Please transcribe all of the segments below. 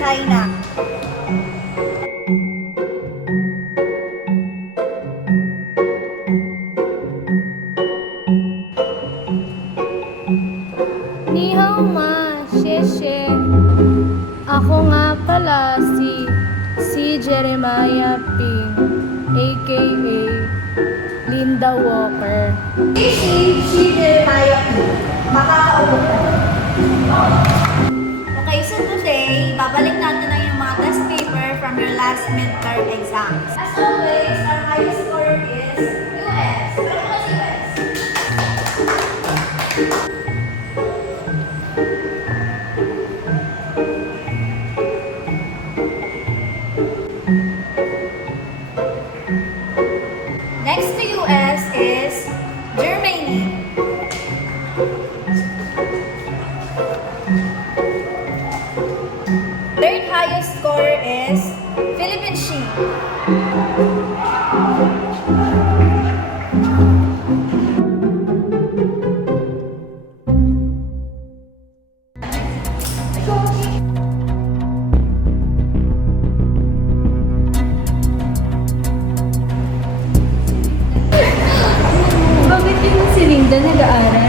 China. Ni hao ma, xie. Ako nga pala si Jeremiah Ping, aka Linda Walker. Si Jeremiah P. Makakaupo ka. Okay, so today, babalik natin na yung mga test paper from your last midterm exams. As always, our highest score is US. Pero kasi US. Next to US is Germany. Third highest score is Philippines. Bakit yung si Linda nag-aaral?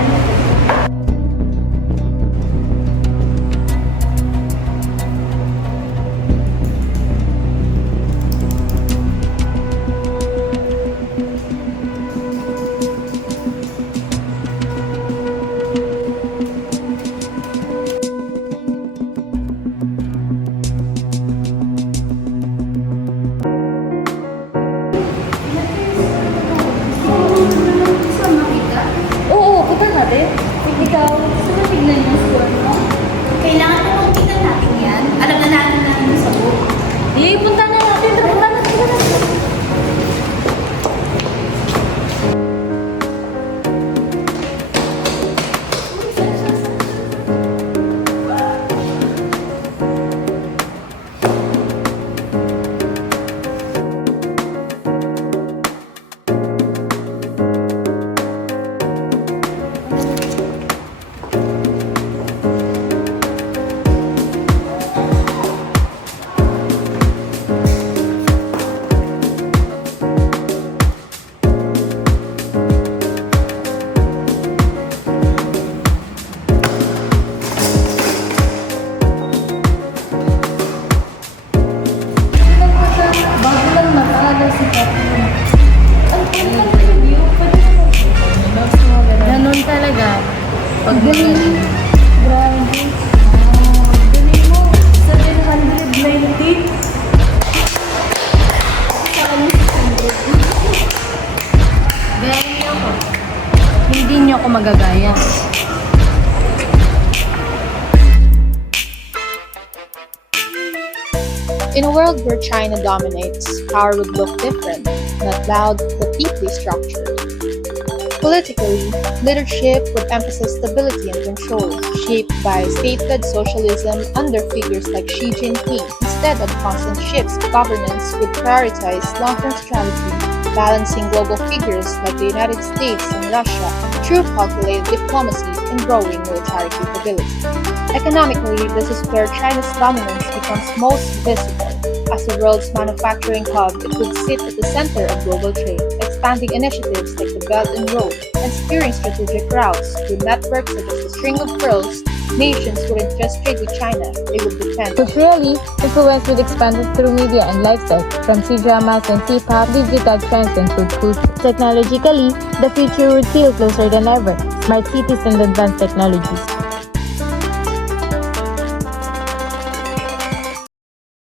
Oo, kita natin. Ikaw, saan tignan yung score mo? Kailangan na kung tingnan natin yan. Alam na natin na yung sagot. Punta na natin. Punta na natin. Bago lang matalo si Catherine. Ang interview, ganun talaga. Pag ganun. Grabe. Galing mo. 790. Gaya ako. Hindi niyo ako magagaya. In a world where China dominates, power would look different, not loud but deeply structured. Politically, leadership would emphasize stability and control, shaped by state-led socialism under figures like Xi Jinping. Instead of constant shifts, governance would prioritize long-term strategy, balancing global figures like the United States and Russia through calculated diplomacy and growing military capability. Economically, this is where China's dominance becomes most visible. As the world's manufacturing hub, it would sit at the center of global trade, expanding initiatives like the Belt and Road and securing strategic routes with networks such as the String of Pearls. Nations wouldn't just trade with China, they would depend. Culturally, influence would expand through media and lifestyle, from C-dramas and K-pop, digital trends and food culture. Technologically, the future would feel closer than ever, smart cities and advanced technologies.